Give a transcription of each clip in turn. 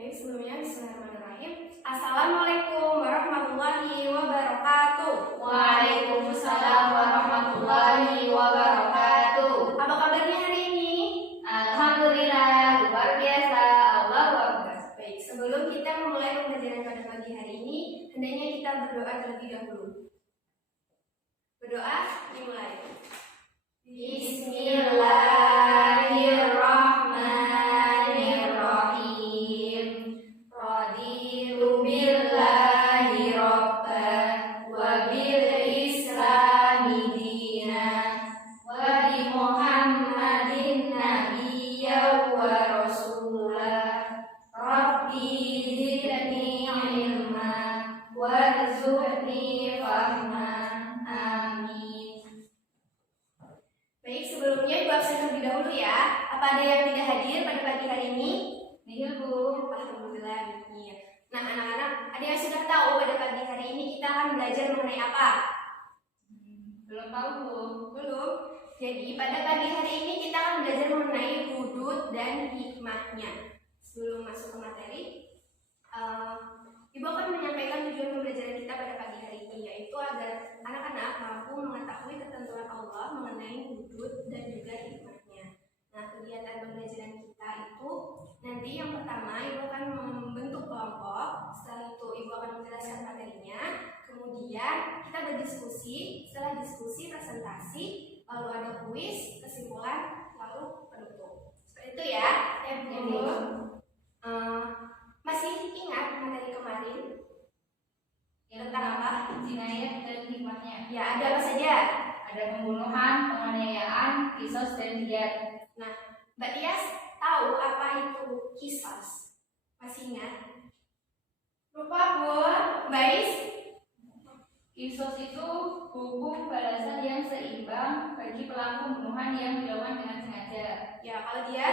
Baik, sebelumnya bismillahirrahmanirrahim. Assalamualaikum warahmatullahi wabarakatuh. Waalaikumsalam warahmatullahi wabarakatuh. Apa kabarnya hari ini? Alhamdulillah, luar biasa. Allahu Akbar. Baik, sebelum kita memulai pembelajaran pada pagi hari ini, hendaknya kita berdoa terlebih dahulu. Berdoa dimulai. Bismillahirrahmanirrahim. Raditu billahi rabban wa bil islami dinan wa bi Muhammadin nabiyyan wa rasulah. Rabbi zidni ilma warzuqni fahman. Amin. Baik, sebelumnya Ibu absen terlebih dahulu ya. Apa ada yang tidak hadir pada pagi hari ini? Nihil Bu. Alhamdulillah. Iya. Nah, anak-anak, ada yang sudah tahu pada pagi hari ini kita akan belajar mengenai apa? Belum tahu Bu. Belum. Jadi pada pagi hari ini kita akan belajar mengenai hudud dan hikmahnya. Sebelum masuk ke materi, Ibu akan menyampaikan tujuan pembelajaran kita pada pagi hari ini, yaitu agar anak-anak mampu mengetahui ketentuan Allah mengenai hudud dan juga hikmahnya. Nah, kegiatan pembelajaran kita itu nanti yang pertama Ibu akan membentuk kelompok. Setelah itu Ibu akan menjelaskan materinya. Kemudian kita berdiskusi. Setelah diskusi, presentasi, lalu ada kuis, kesimpulan, lalu penutup. Seperti itu ya. Bu. Masih ingat materi kemarin? Tentang apa? Jinayat dan hikmahnya. Ya, ada apa saja? Ada pembunuhan, penganiayaan, kisos dan diyat. Nah, Mbak Tias tahu apa itu kisos? Masih ingat? Lupa Bu. Mbak Is? Kisos itu hukum balasan yang seimbang bagi pelaku pembunuhan yang dilakukan dengan sengaja. Ya, kalau dia?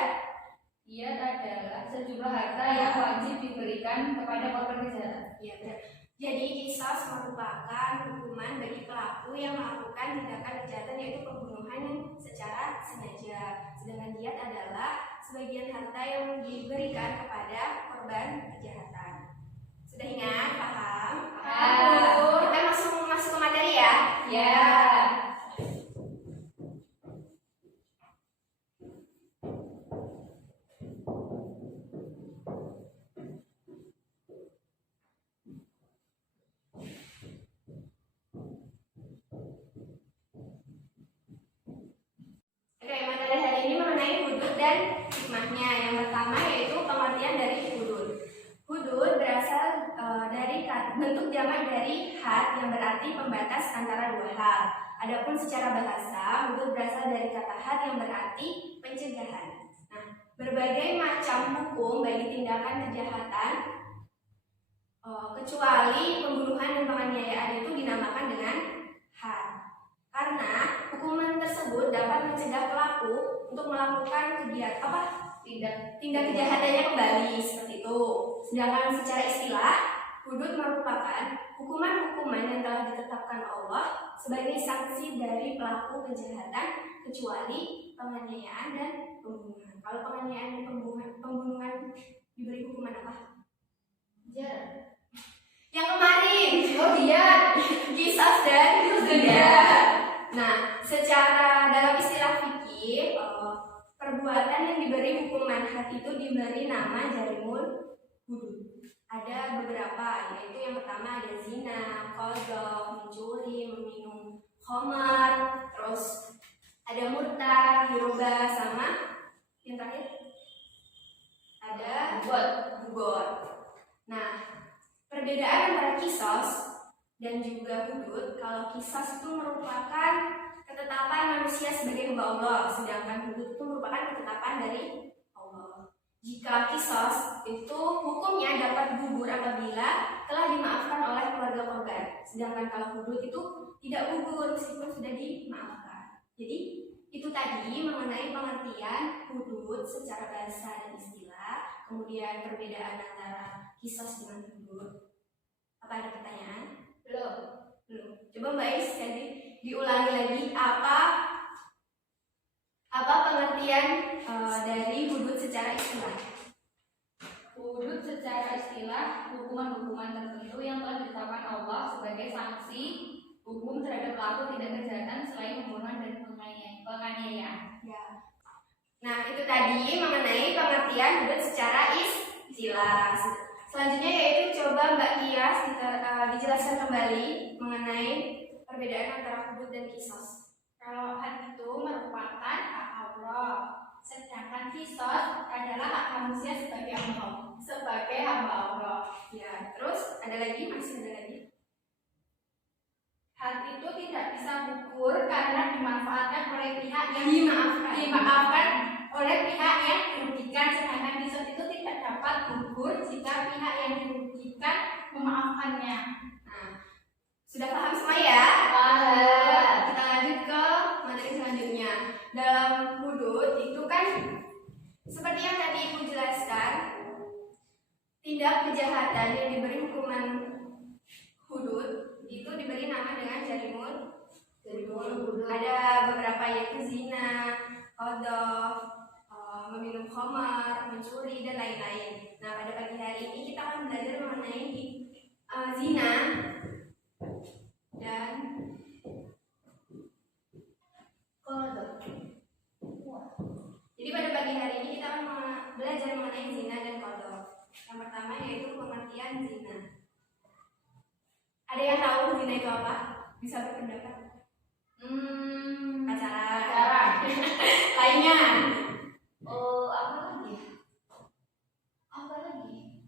Diyat adalah sejumlah harta yang wajib diberikan kepada korban kejahatan. Ya, benar. Jadi kisos merupakan hukuman bagi pelaku yang melakukan tindakan kejahatan, yaitu pembunuhan yang secara sengaja. Sedangkan diyat adalah sebagian harta yang diberikan kepada korban kejahatan. Sudah ingat? Paham? Paham. Kita masuk ke materi ya. Ya. Oke, materi hari ini mengenai hudud dan hikmahnya. Yang pertama yaitu pengertian dari hudud. Hudud berasal dari bentuk jamak dari had yang berarti pembatas antara dua hal. Adapun secara bahasa, hudud berasal dari kata had yang berarti pencegahan. Nah, berbagai macam hukum bagi tindakan kejahatan kecuali pembunuhan dan penganiayaan itu dinamakan dengan had. Karena hukuman tersebut dapat mencegah pelaku untuk melakukan tindak kejahatannya kembali, seperti itu. Sedangkan secara istilah, hudud merupakan hukuman-hukuman yang telah ditetapkan Allah sebagai sanksi dari pelaku kejahatan kecuali penganiayaan dan pembunuhan. Kalau penganiayaan dan pembunuhan diberi hukuman apa? Penjara. Yang kemarin. Oh iya. Kisos dan diyat. Nah, secara dalam istilah fikih, perbuatan yang diberi hukuman had itu diberi nama jarimul hudud. Ada beberapa, yaitu yang pertama ada zina, qadhaf, mencuri, meminum khamar, terus ada murtad, hirubah, sama yang terakhir ada bugot. Nah, perbedaan antara kisos dan juga hudud, kalau kisos itu merupakan ketetapan manusia sebagai hamba Allah, sedangkan hudud itu merupakan ketetapan dari Allah. Jika kisos itu hukumnya dapat gugur apabila telah dimaafkan oleh keluarga korban, sedangkan kalau hudud itu tidak gugur meskipun sudah dimaafkan. Jadi itu tadi mengenai pengertian hudud secara bahasa dan istilah, kemudian perbedaan antara kisos dengan hudud. Apa ada pertanyaan? Belum. Coba Mbak Is diulangi lagi apa pengertian dari hudud secara istilah? Hudud secara secara istilah hukuman-hukuman tertentu yang telah ditetapkan Allah sebagai sanksi hukum terhadap pelaku tindak kejahatan selain pembunuhan dan penganiayaan. Ya. Nah, itu tadi mengenai pengertian hudud secara istilah. Selanjutnya yaitu coba Mbak Tias dijelaskan kembali mengenai perbedaan antara hudud dan kisos. Kalau had itu merupakan hak Allah, sedangkan kisos adalah hak manusia sebagai hamba Allah. Ya, terus masih ada lagi. Had itu tidak bisa gugur karena dimanfaatkan oleh pihak yang Dimaafkan. oleh pihak yang dirugikan, sedangkan kisos itu tidak dapat gugur jika pihak yang dirugikan memaafkannya. Nah, sudah paham semua ya? Kita lanjut ke materi selanjutnya. Dalam hudud itu kan seperti yang tadi Ibu jelaskan, tindak kejahatan yang diberi hukuman hudud itu diberi nama dengan jarimun. Ada beberapa yaitu zina, qadhaf, meminum khamar, mencuri dan lain-lain. Nah, pada pagi hari ini kita akan belajar mengenai zina dan qadhaf. Jadi pada pagi hari ini kita akan belajar mengenai zina dan qadhaf. Yang pertama yaitu pengertian zina. Ada yang tahu zina itu apa? Bisa berpendapat? Pacaran. Lainnya? Apa lagi?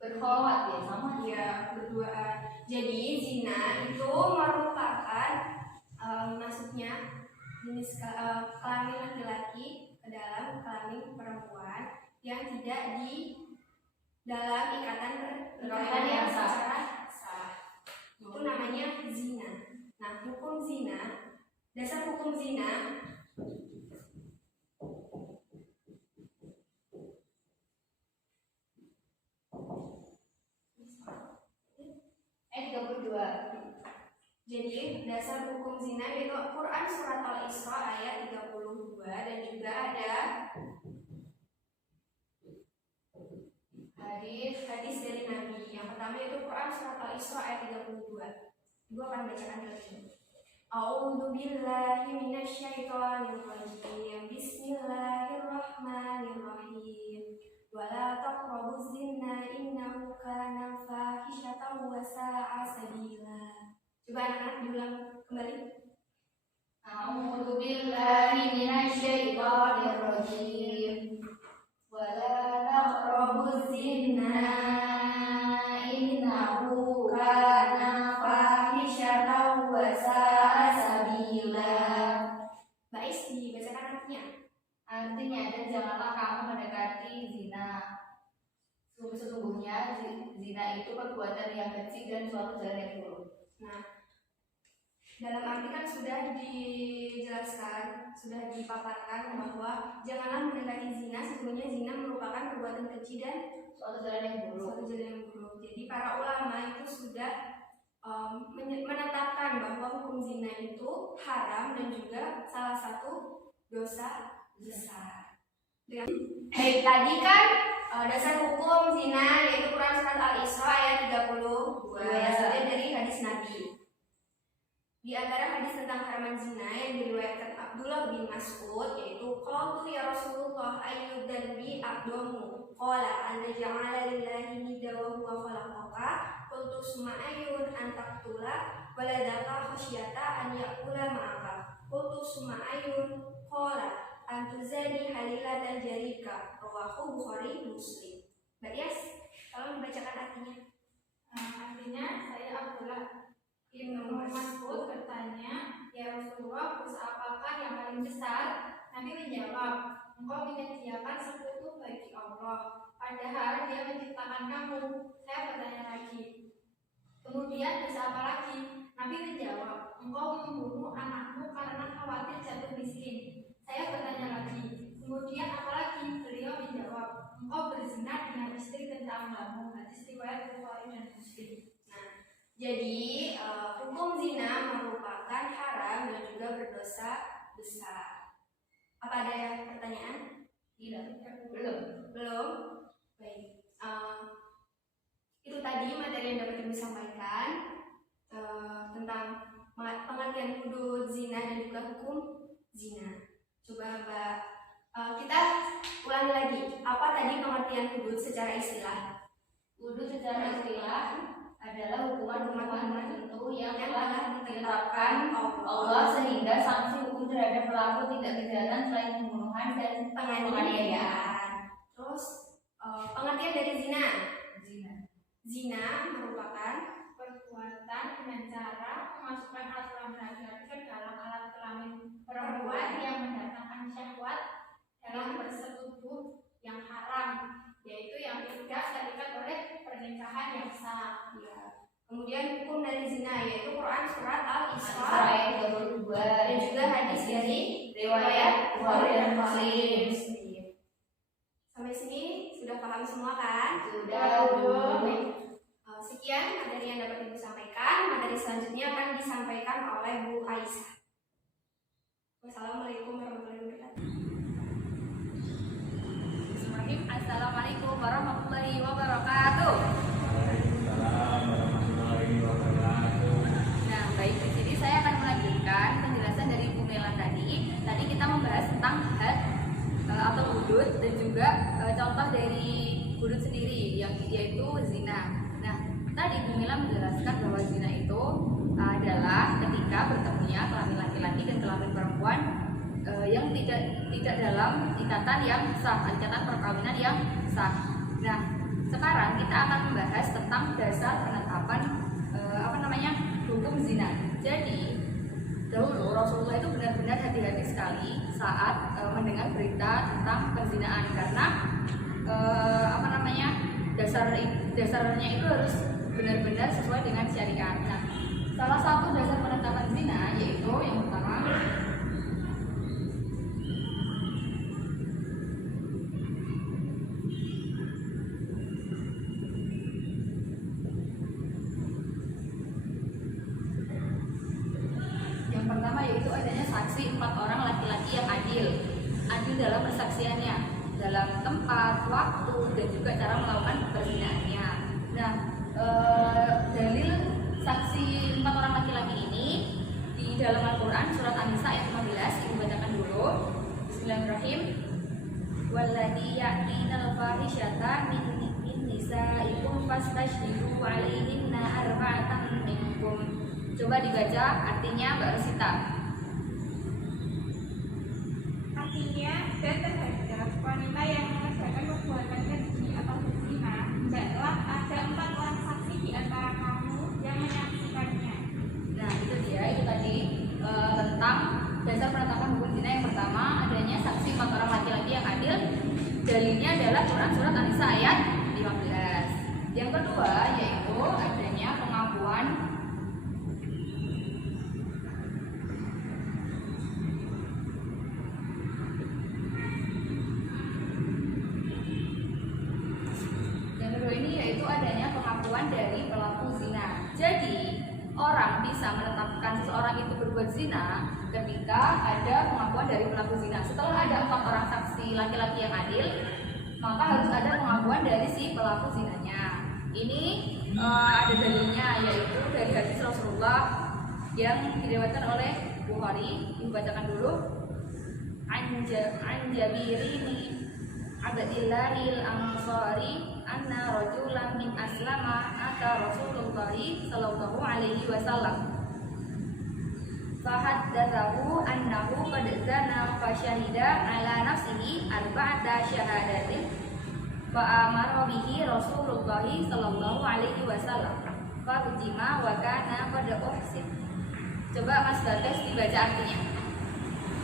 Berkholwat ya, sama Ya, berduaan. Jadi zina itu merupakan masuknya jenis kelamin laki-laki ke dalam kelamin perempuan yang tidak di dalam ikatan pernikahan yang secara sah. Itu namanya zina. Nah, hukum zina, dasar hukum zina 32. Jadi dasar hukum zina yaitu Quran surat Al-Isra ayat 32 dan juga ada hadis dari Nabi. Yang pertama yaitu Quran surat Al-Isra ayat 32. Ibu akan bacakan dulu. A'udzu billahi minasyaitonir rajim. Bismillahirrahmanirrahim. Wala taqrabuz zina innahu kana fahishatan wa sa'a sabila. Coba anak-anak diulang kembali. A'udzu billahi minasyaitonir rajim. Wala taqrabuz zina innahu kana fahishatan wa sa'a sabila. Bais dibacakan artinya. Artinya, dan janganlah kamu mendekati zina. Sesungguhnya zina itu perbuatan yang kecil dan suatu jalan yang buruk. Nah, dalam arti kan sudah dijelaskan, sudah dipaparkan bahwa janganlah mendekati zina. Sesungguhnya zina merupakan perbuatan kecil dan Suatu jalan yang buruk. Jadi para ulama itu sudah menetapkan bahwa hukum zina itu haram dan juga salah satu dosa besar. Tadi kan dasar hukum zina yaitu Quran surat Al-Isra ayat 32 yang dari hadis Nabi. Di antara hadis tentang haraman zina yang diriwayatkan Abdullah bin Mas'ud yaitu qultu ya Rasulullah ayyud dzanbi aqdamu qala an ja'ala lillahi nidda wa huwa khalaqaka qultu summa ayyun an taqtula waladaka khasyata an ya'kula ma'aka qultu summa ayyun qala antuzani halilatan jarika rawahu Bukhari Muslim. Mbak Yas, tolong dibacakan artinya. Artinya saya Abdullah bin Mas'ud bertanya, ya Rasulullah, dosa apakah yang paling besar? Nabi menjawab, engkau menyediakan sekutu bagi Allah, padahal Dia menciptakan kamu. Saya bertanya lagi, kemudian dosa apa lagi? Nabi menjawab, engkau membunuh anakmu karena khawatir jatuh miskin. Saya bertanya lagi, kemudian apa lagi? Beliau menjawab, engkau berzina dengan istri tetanggamu. Hadis riwayat Bukhari dan Muslim. Nah, jadi hukum zina merupakan haram dan juga berdosa besar. Apa ada yang pertanyaan? Tidak. Belum. Belum? Baik. pengertian hudud secara istilah? Hudud secara istilah adalah hukuman-hukuman tertentu yang telah ditetapkan Allah sehingga sanksi hukum terhadap pelaku tindak kejahatan selain pembunuhan dan penganiayaan. Terus pengertian dari zina. Zina. Zina merupakan perbuatan dengan cara memasukkan alat kelamin laki-laki ke dalam alat kelamin perempuan yang mendatangkan syahwat dalam persekutu yang haram, yaitu yang tidak terikat oleh pernikahan yang sah. Kemudian hukum dari zina yaitu Quran surat Al-Isra Ayat 22 dan juga hadis dari riwayat Bukhari dan Muslim. Sampai sini sudah paham semua kan? Sudah. Sekian materi yang dapat Ibu sampaikan. Materi selanjutnya akan disampaikan oleh Bu Aisyah. Wassalamualaikum warahmatullahi wabarakatuh. Bismillahirrahmanirrahim. Assalamualaikum warahmatullahi wabarakatuh. Nah, baik, di sini saya akan melanjutkan penjelasan dari Bu Melan tadi. Tadi kita membahas tentang had atau hudud dan juga contoh dari hudud sendiri yaitu zina. Nah, tadi Bu Mila menjelaskan bahwa zina itu adalah ketika bertemunya kelamin laki-laki dan kelamin perempuan yang tidak dalam ikatan yang sah, ikatan perkawinan yang sah. Nah, sekarang kita akan membahas tentang dasar penetapan hukum zina. Jadi dahulu Rasulullah itu benar-benar hati-hati sekali saat mendengar berita tentang perzinaan karena dasarnya itu harus benar-benar sesuai dengan syariat. Nah, salah satu dasar penetapan zina yaitu yang pertama yaitu adanya saksi 4 orang laki-laki yang adil dalam persaksiannya, dalam tempat, waktu, dan juga cara melakukan perzinaannya. Nah, dalil saksi 4 orang laki-laki ini di dalam Al-Quran surat An-Nisa ayat 15, Ibu bacakan dulu. Bismillahirrahmanirrahim. Walladzi ya'tinal fahisyata min nisaikum fastashhidu 'alaihinna arba'atan minkum. Coba dibaca artinya Mbak Rosita. Artinya, dan terhadap wanita yang mengerjakan perbuatan keji atau berzina, hendaklah ada 4 orang saksi di antara kamu yang menyaksikannya. Nah, itu dia, itu tadi tentang dasar penetapan hukum zina. Yang pertama adanya saksi 4 orang laki-laki yang adil. Dalilnya adalah Quran surat An-Nisa ayat 15. Yang kedua yaitu adanya pengakuan dari pelaku zina. Jadi, orang bisa menetapkan seseorang itu berbuat zina ketika ada pengakuan dari pelaku zina. Setelah ada 4 orang saksi laki-laki yang adil, maka harus ada pengakuan dari si pelaku zinanya. Ini ada dalilnya yaitu dari hadis Rasulullah yang diriwayatkan oleh Bukhari. Dibacakan dulu. An Jabirini Abdillahil Ansari anna rajulan min aslama ata Rasulullah sallallahu alaihi wasallam fahaddatsahu annahu qad zana fa syahida ala nafsihi arba'ata syahadatin fa amara bihi Rasulullah sallallahu alaihi wasallam fa ujima wa kana qad uhsin. Coba Mas Bagas dibaca artinya.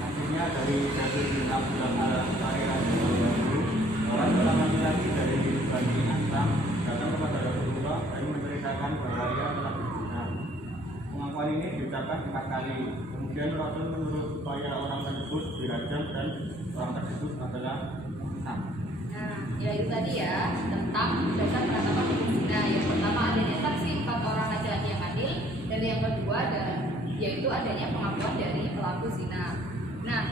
Artinya dari Jabir bin Abdullah al-Ansari radhiyallahu anhu, orang laki-laki dari Bani Aslam datang kepada Rasulullah dan menceritakan bahwa ia telah berzina. Pengakuan ini diucapkan 4 kali. Kemudian Rasul menyuruh supaya orang tersebut dirajam dan orang tersebut adalah Islam. Nah, ya itu tadi ya tentang dasar penetapan hukum zina. Yang pertama adanya saksi 4 orang laki-laki yang adil, dan yang kedua yaitu adanya pengakuan dari pelaku zina. Nah,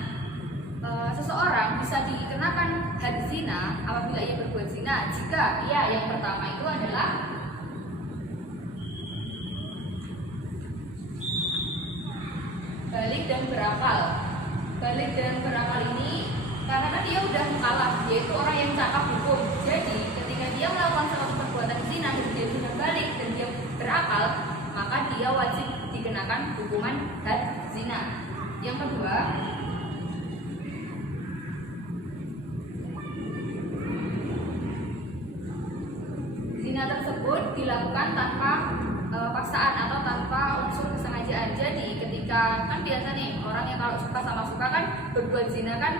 seseorang bisa dikenakan had zina apabila ia berbuat zina jika ia yang pertama itu adalah balik dan berakal. Balik dan berakal ini karena kan dia udah mukallaf, yaitu orang yang cakap hukum. Jadi ketika dia melakukan suatu perbuatan zina dan dia sudah balik dan dia berakal, maka dia wajib dikenakan hukuman had zina. Yang kedua, zina tersebut dilakukan tanpa paksaan atau tanpa unsur kesengajaan. Jadi ketika kan biasa nih orang yang kalau suka sama suka kan berbuat zina kan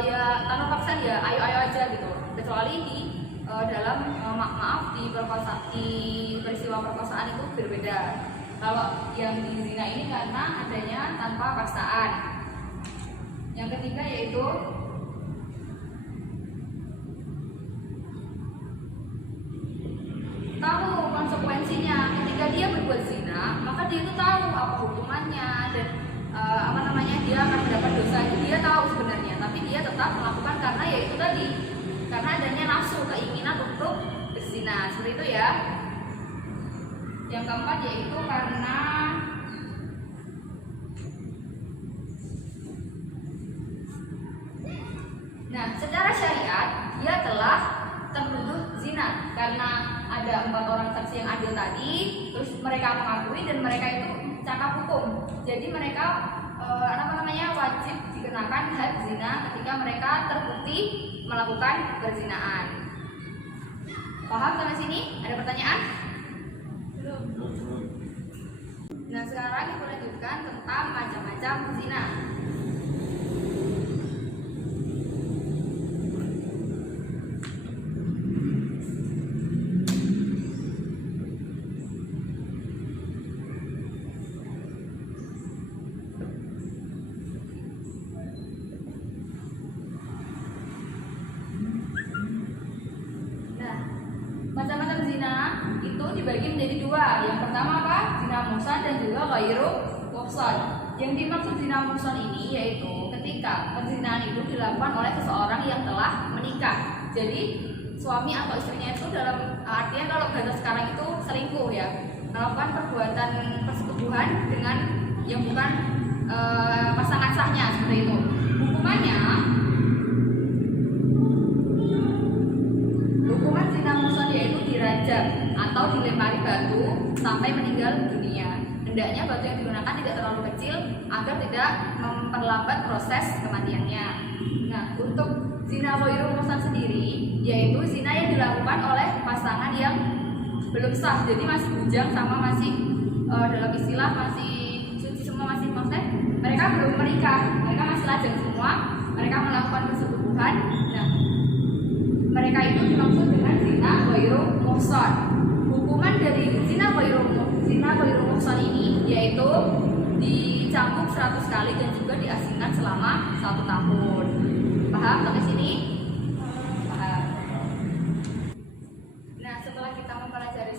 ya tanpa paksaan, ya ayo aja gitu. Kecuali di dalam maaf di peristiwa perkosaan itu berbeda. Kalau yang di zina ini karena adanya tanpa paksaan. Yang ketiga yaitu tahu konsekuensinya. Ketika dia berbuat zina, maka dia itu tahu apa hukumannya dan dia akan mendapat dosa. Dia tahu sebenarnya, tapi dia tetap melakukan karena yaitu tadi, karena adanya nafsu, keinginan untuk berzina. Seperti itu ya. Yang keempat yaitu karena secara syariat dia telah tertuduh zina karena ada 4 orang saksi yang adil tadi, terus mereka mengakui dan mereka itu cakap hukum. Jadi mereka wajib dikenakan had zina ketika mereka terbukti melakukan perzinaan. Paham sampai sini? Ada pertanyaan? Belum. Nah, sekarang kita lanjutkan tentang macam-macam zina. Macam-macam zina itu dibagi menjadi 2. Yang pertama apa? Zina muhsan dan juga ghairu muhsan. Yang dimaksud zina muhsan ini yaitu ketika perzinahan itu dilakukan oleh seseorang yang telah menikah. Jadi suami atau istrinya itu dalam artinya kalau bahasa sekarang itu selingkuh ya, melakukan perbuatan persetubuhan dengan yang bukan pasangan sahnya, seperti itu. Hukuman zina muhsan yaitu dirajam atau dilempari batu sampai meninggal dunia. Hendaknya batu yang digunakan tidak terlalu kecil agar tidak memperlambat proses kematiannya. Nah, untuk zina ghairu muhsan sendiri yaitu zina yang dilakukan oleh pasangan yang belum sah, jadi masih bujang sama masih dalam istilah masih suci semua, masih maksudnya mereka belum menikah, mereka masih lajang semua, mereka melakukan persetubuhan. Nah, mereka itu dimaksud dengan zina ghairu muhsan. Hukuman dari zina ghairu muhsan ini yaitu dicambuk 100 kali dan juga diasingkan selama 1 tahun. Paham sampai sini? Paham. Nah, setelah kita mempelajari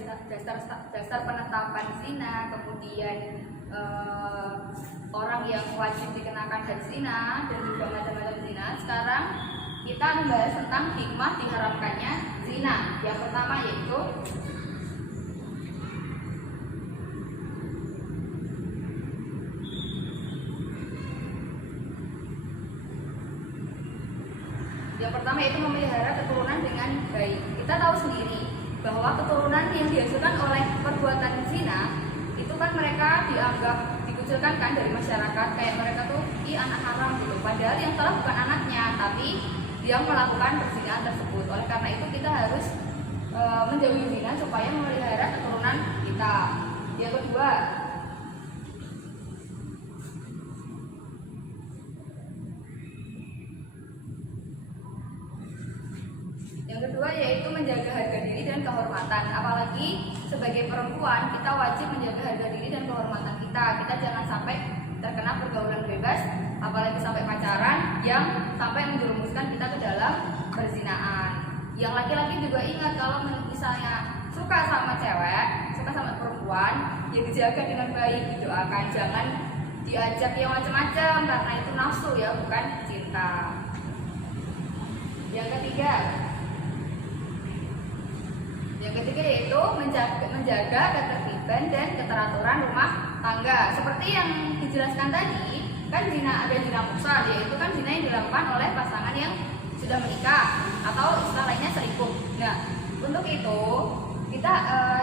dasar penetapan zina, kemudian orang yang wajib dikenakan had zina dan juga macam-macam zina, sekarang kita membahas tentang hikmah diharamkannya zina. Yang pertama yaitu memelihara keturunan dengan baik. Kita tahu sendiri bahwa keturunan yang dihasilkan oleh perbuatan zina itu kan mereka dianggap dikucilkan kan dari masyarakat, kayak mereka tuh anak haram gitu. Padahal yang salah bukan anaknya, tapi yang melakukan perzinahan tersebut. Oleh karena itu kita harus menjauhi zina supaya memelihara keturunan kita. Yang kedua yaitu menjaga harga diri dan kehormatan. Apalagi sebagai perempuan kita wajib menjaga harga diri dan kehormatan kita. Kita jangan sampai terkena pergaulan bebas, apalagi sampai pacaran yang sampai menjerumuskan kita ke dalam perzinahan. Yang laki-laki juga ingat kalau misalnya suka sama cewek, suka sama perempuan, ya dijaga dengan baik, didoakan, jangan diajak yang macam-macam karena itu nafsu ya, bukan cinta. Yang ketiga yaitu menjaga ketertiban dan keteraturan rumah tangga. Seperti yang dijelaskan tadi, kan ada zina muhsan, yaitu kan zina yang dilakukan oleh pasangan yang sudah menikah atau istilah lainnya selingkuh. Nah, untuk itu kita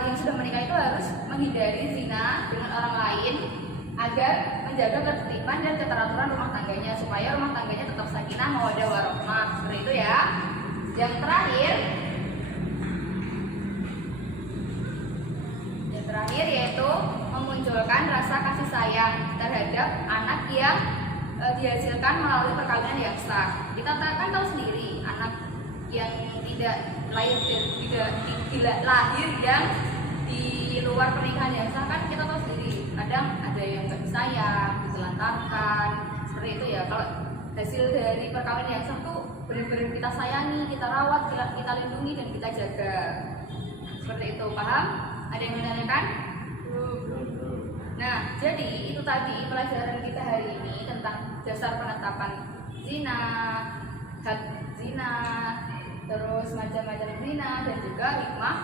yang sudah menikah itu harus menghindari zina dengan orang lain agar menjaga ketertiban dan keteraturan rumah tangganya supaya rumah tangganya tetap sakinah mawaddah warahmah. Seperti itu ya. Yang terakhir yaitu memunculkan rasa kasih sayang terhadap anak yang dihasilkan melalui perkawinan yang sah. Kita kan tahu sendiri anak yang tidak lahir yang di luar pernikahan yang sah kan kita tahu sendiri. Kadang ada yang nggak disayang, ditelantarkan, seperti itu ya. Kalau hasil dari perkawinan yang sah tuh benar-benar kita sayangi, kita rawat, kita lindungi dan kita jaga. Seperti itu, paham? Ada yang menanyakan? Nah, jadi itu tadi pelajaran kita hari ini tentang dasar penetapan zina, had zina, terus macam-macam zina dan juga hikmah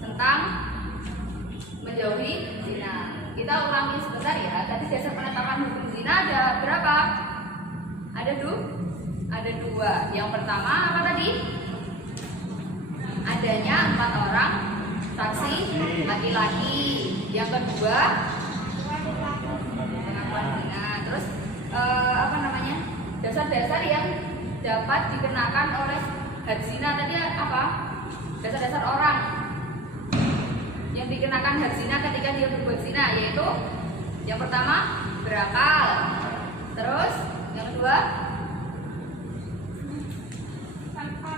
tentang menjauhi zina. Kita ulangi sebentar ya. Tadi dasar penetapan hukum zina ada berapa? Ada dua. Yang pertama apa tadi? Adanya 4 orang saksi laki-laki. Yang kedua pengakuan zina. Terus dasar-dasar yang dapat dikenakan oleh had zina tadi apa? Dasar-dasar orang yang dikenakan had zina ketika dia berbuat zina, yaitu yang pertama berakal. Terus yang kedua tanpa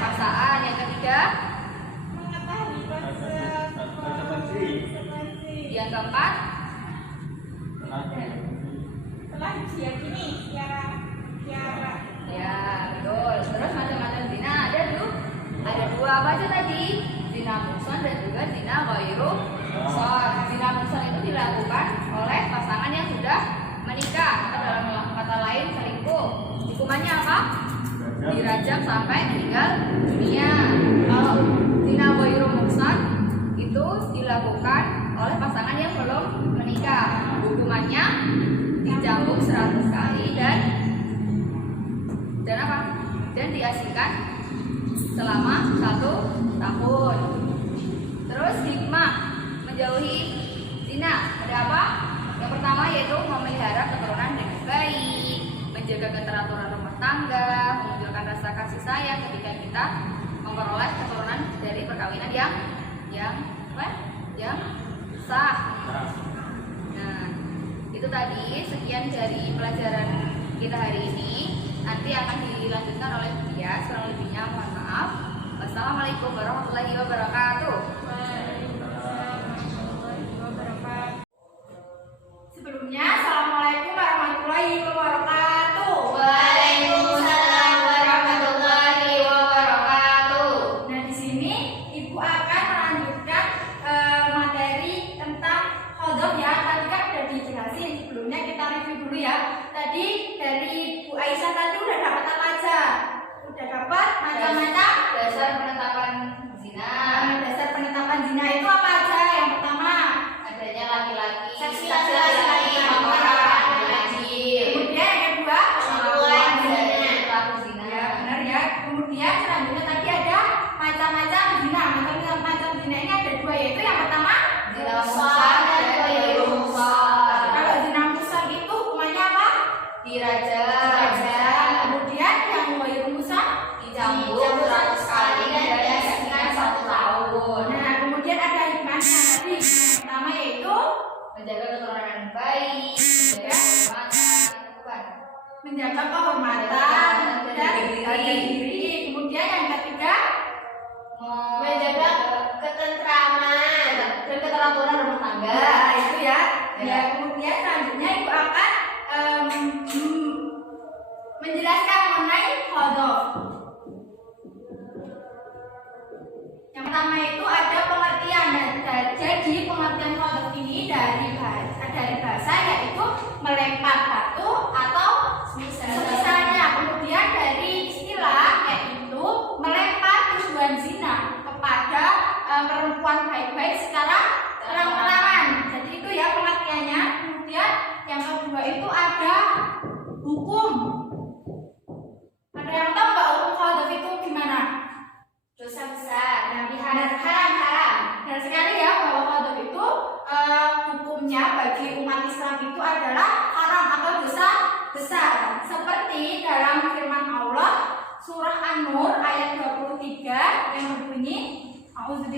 paksaan. Yang ketiga yang keempat telah diyakini secara ya betul. Terus macam-macam zina ada dua apa aja tadi? Zina muhsan dan juga zina ghairu muhsan. Zina muhsan itu dilakukan oleh pasangan yang sudah menikah atau dalam kata lain selingkuh. Hukumannya apa? Dirajam sampai meninggal dunia. Kalau zina ghairu muhsan itu dilakukan oleh pasangan yang belum menikah. Hukumannya dicambuk 100 kali dan apa? Dan diasingkan selama 1 tahun. Terus hikmah menjauhi zina ada apa? Yang pertama yaitu memelihara keturunan dengan baik, menjaga keteraturan rumah tangga, menunjukkan rasa kasih sayang ketika kita memperoleh keturunan dari perkawinan yang sah. Nah, itu tadi sekian dari pelajaran kita hari ini. Nanti akan dilanjutkan oleh dia. Kurang lebihnya mohon maaf. Wassalamualaikum warahmatullahi wabarakatuh. Sebelumnya, assalamualaikum warahmatullahi wabarakatuh. Waalaikumsalam warahmatullahi wabarakatuh. Nah, di sini Ibu akan melanjutkan materi tentang khodob ya. Tadi kan udah dijelasin sebelumnya, kita review dulu ya. Tadi dari Bu Aisyah tadi udah dapat apa aja? Udah dapat macam-macam Dasar penetapan zina. dasar penetapan zina itu apa aja? Yang pertama, Adanya laki-laki, saksi laki-laki, laki-laki, 4 orang wajib. kemudian yang kedua Pengakuan zina, pelaku zina. ya benar ya. Kemudian selanjutnya tadi ada macam-macam zina. Macam-macam zina ini ada dua, yaitu yang pertama Zina muhsan dan ghairu muhsan. kalau zina muhsan itu hukumannya apa? Dirajam. Kemudian yang ghairu muhsan Dicambuk 100 kali dan diasingkan 1 tahun. Nah, kemudian ada hikmahnya tadi. Yang pertama yaitu Menjaga keturunan yang baik, menjaga kehormatan, menjaga kehormatan dan diri. harga diri. Kemudian yang ketiga menjaga ketentraman dan keteraturan rumah tangga. ya itu ya. Ya. Ya, kemudian selanjutnya Ibu akan menjelaskan mengenai khodob. Yang pertama itu ada pengertian dan jadi pengertian khodob ini dari bahasa yaitu melempar batu atau semisalnya. Kemudian dari istilah yaitu melempar tujuan zina kepada perempuan baik-baik secara terang-terangan. Jadi itu ya pengertiannya. Kemudian yang kedua itu ada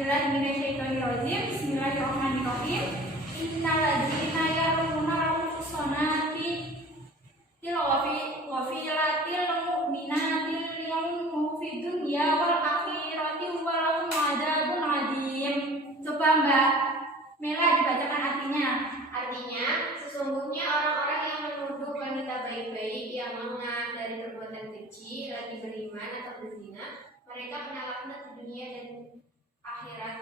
A'udzubillahiminasyaitonirrajim. Bismillahirrahmanirrahim. Innalladzina yarmuna al-muhsanati wafilatil mu'minatil yawmu fid dunya wal akhirati walahum adzabun adzim. Coba Mbak Mela dibacakan artinya. Artinya, sesungguhnya orang-orang yang menuduh wanita baik-baik yang mengalah dari perbuatan keji, lagi beriman atau berzina, mereka menyalahkan di dunia dan akhirat,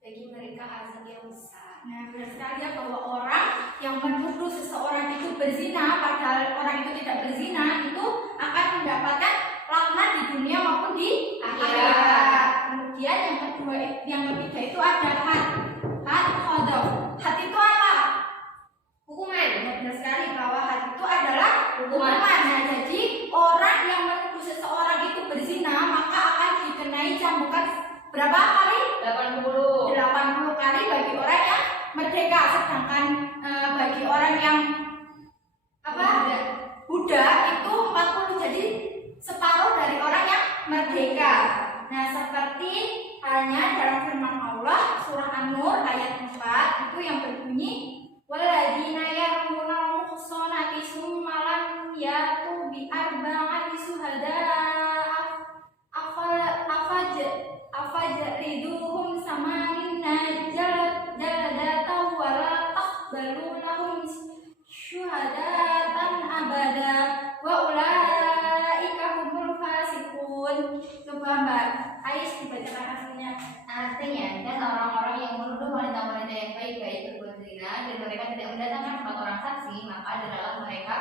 bagi mereka azab yang besar. Nah, benar sekali ya bahwa orang yang menuduh seseorang itu berzina padahal orang itu tidak berzina itu akan mendapatkan laknat di dunia maupun di akhirat. Kemudian yang ketiga itu ada had khodof. Had itu apa? Hukuman. Ya, benar sekali bahwa had itu adalah hukuman. Nah, jadi orang yang menuduh seseorang itu berzina maka akan dikenai cambukan berapa kali? 80 kali bagi orang yang merdeka, sedangkan bagi orang yang budak itu 40, jadi separuh dari orang yang merdeka. Nah, seperti halnya dalam firman Allah surah An-Nur ayat 4 itu yang berbunyi walladzina yarmuna al-muhsanati tsumma lam yatu bi arba'ati syuhada'a afajriduhum samanin jaladatan wala taqbalu lahum syuhadatan abada wa ulaika humul fasiqun. Coba Mbak Ais dibacakan artinya. Artinya, dan orang-orang yang menuduh wanita-wanita yang baik-baik berbuat zina dan mereka tidak mendatangkan 4 orang saksi, maka adalah mereka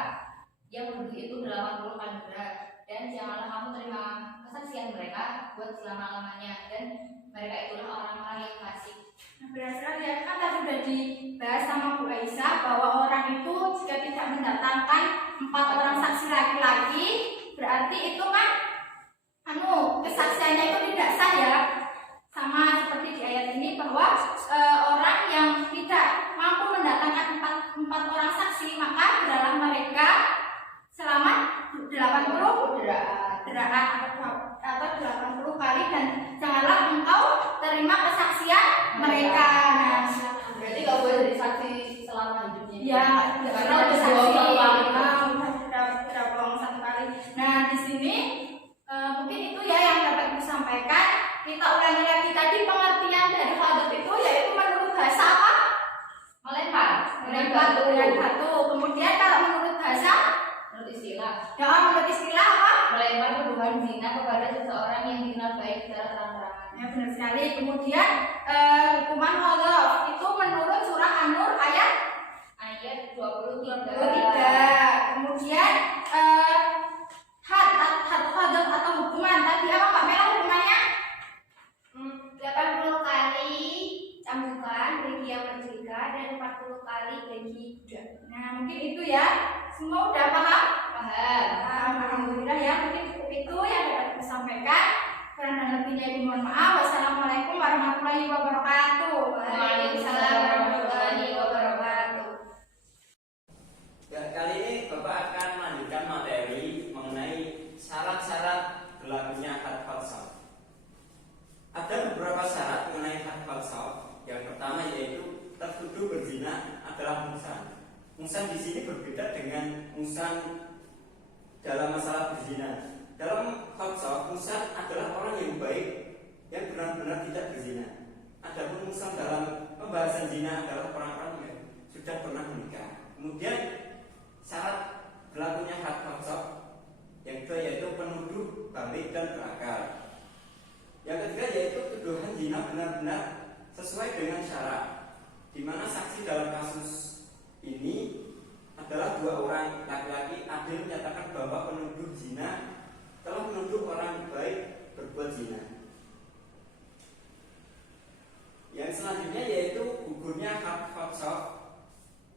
yang menuduh itu 80 kali berat. Dan janganlah kamu terima kesaksian mereka buat selama-lamanya, dan mereka itulah orang-orang yang fasik. Nah, benar sekali ya, kan tadi sudah dibahas sama Bu Aisyah bahwa orang itu jika tidak mendatangkan 4 orang saksi laki-laki berarti itu kan kesaksiannya itu tidak sah ya. Sama seperti di ayat ini bahwa orang yang tidak mampu mendatangkan 4 orang saksi maka adalah mereka selama 80 deraan atau 80 kali, dan janganlah engkau terima kesaksian mereka. Nah, Berarti gak boleh jadi saksi selama hidupnya. ya, Karena udah sudah bohong 1 kali. Nah, di sini mungkin itu ya yang dapat disampaikan. Kita ulangi lagi tadi pengertian dari khadab itu yaitu menurut bahasa apa? Melempar Dengan batu. Kemudian kalau menurut bahasa, menurut istilah, menurut istilah apa? melempar tuduhan zina kepada seseorang yang dikenal baik secara terang-terangan. Ya, benar sekali. Kemudian hukuman khadab itu menurut surah An-Nur ayat 23. Kemudian had khadab atau hukuman tadi apa Mbak Mela hukumannya? 80 kali cambukan bagi yang merdeka dan 40 kali bagi budak. Nah, mungkin itu ya. Semua udah paham? Paham. Alhamdulillah ya, mungkin cukup itu yang dapat disampaikan. Kurang dan lebihnya mohon maaf. Wassalamualaikum warahmatullahi wabarakatuh. Waalaikumsalam warahmatullahi wabarakatuh. Ya, kali ini Bapak akan melanjutkan materi mengenai syarat-syarat berlakunya had falsaf. Ada beberapa syarat mengenai had falsaf. Yang pertama yaitu tertuduh berzina adalah muhsan. Muhsan di sini berbeda dengan muhsan dalam masalah berzina. Dalam falsaf, muhsan adalah orang yang baik yang benar-benar tidak berzina. Adapun muhsan dalam pembahasan zina adalah orang-orang yang sudah pernah menikah. Kemudian syarat berlakunya had falsaf yang kedua yaitu penuduh balik dan berakal. Yang ketiga yaitu tuduhan zina benar-benar sesuai dengan syarat, di mana saksi dalam kasus ini adalah 2 orang laki-laki adil menyatakan bahwa penuduh zina telah menuduh orang baik berbuat zina. Yang selanjutnya yaitu gugurnya had falsaf.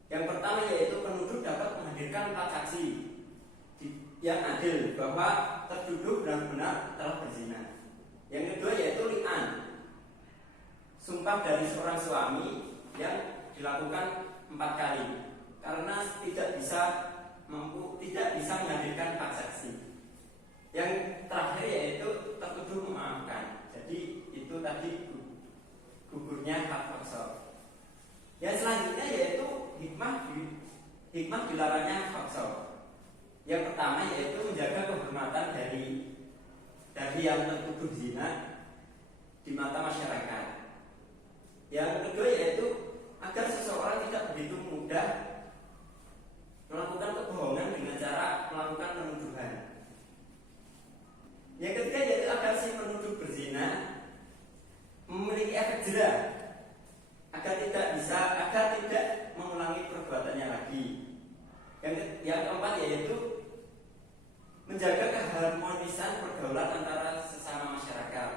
Yang pertama yaitu penuduh dapat menghadirkan 4 saksi yang adil bahwa tertuduh benar-benar telah berzina. Yang kedua yaitu li'an, sumpah dari seorang suami yang dilakukan 4 kali karena tidak bisa menghadirkan 4 saksi. Yang terakhir yaitu tertuduh memaafkan. Jadi itu tadi punya hak fakso. Yang selanjutnya yaitu hikmah dilarangnya fakso. Yang pertama yaitu menjaga kehormatan dari yang tertuduh zina di mata masyarakat. Yang kedua yaitu agar seseorang tidak begitu mudah melakukan kebohongan dengan cara melakukan penuduhan. Yang ketiga yaitu agar si penuduh berzina memiliki efek jera agar tidak mengulangi perbuatannya lagi. Yang keempat yaitu menjaga keharmonisan pergaulan antara sesama masyarakat.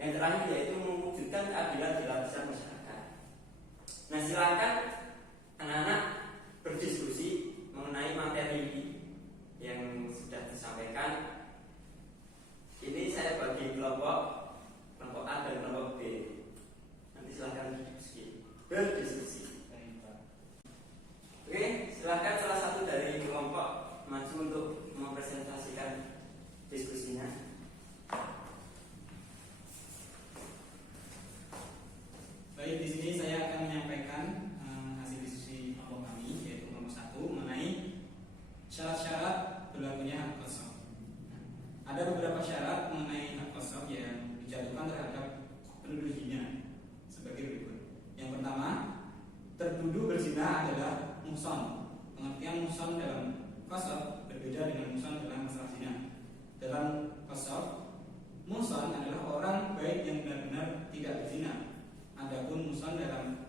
Yang terakhir yaitu mewujudkan keadilan di lapisan masyarakat. Nah, silakan anak-anak berdiskusi mengenai materi yang sudah disampaikan. Ini saya bagi kelompok A dan kelompok B. Nanti silakan berdiskusi. Oke, silakan salah satu dari kelompok maju untuk mempresentasikan diskusinya. Baik, di sini saya akan menyampaikan hasil diskusi kelompok kami, yaitu kelompok 1 mengenai syarat-syarat berlakunya hak kosong. Ada beberapa syarat mengenai hak kosong yang dijatuhkan terhadap penuduh zina sebagai berikut. Yang pertama, tertuduh berzina adalah muhson. Pengertian muhson dalam kosong berbeda dengan muhson dalam masalah zina. Dalam kosong, muhson adalah orang baik yang benar-benar tidak berzina. Adapun muhson dalam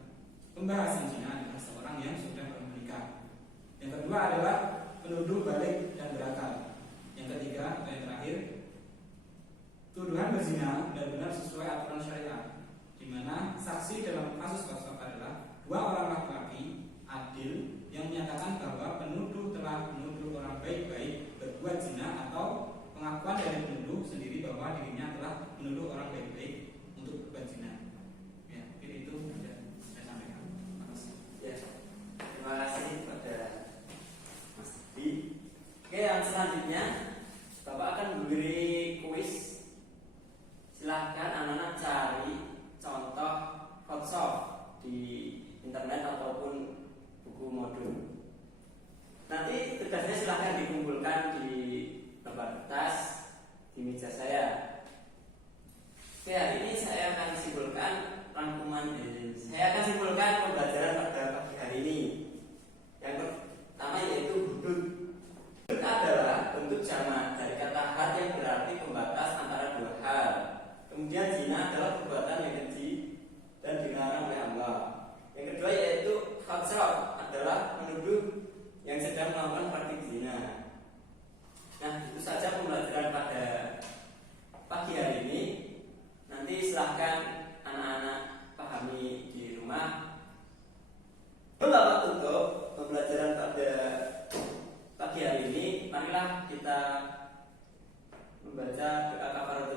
pembahasan zina adalah seorang yang sudah menikah. Yang kedua adalah penuduh balik dan berakal. Yang ketiga atau yang terakhir, tuduhan berzina benar-benar sesuai aturan syariat, di mana saksi dalam kasus kosong adalah dua orang laki-laki adil yang menyatakan bahwa penuduh telah menuduh orang baik-baik berbuat zina, atau pengakuan dari penuduh sendiri bahwa dirinya telah menuduh orang baik-baik untuk berbuat zina. Itu sudah saya sampaikan. Terima kasih. Ya, terima kasih kepada Mas Di. Oke, yang selanjutnya Bapak akan memberi kuis. Silahkan anak-anak cari contoh Photoshop di internet ataupun buku modul. Nanti tugasnya silahkan dikumpulkan di lembar kertas di meja saya. Oke, hari ini saya akan simpulkan pembelajaran pada pagi hari ini. Yang pertama yaitu hudud. Hudud adalah bentuk jamak dari kata had yang berarti pembatas antara dua hal. Kemudian zina adalah perbuatan yang keji dan dilarang oleh Allah. Yang kedua yaitu fatsal adalah menuduh yang sedang melakukan praktik zina. Nah, itu saja pembelajaran pada pagi hari ini. Nanti silahkan anak-anak pahami di rumah. Bapak tutup pembelajaran pada pagi hari ini. Marilah kita membaca doa kafaratul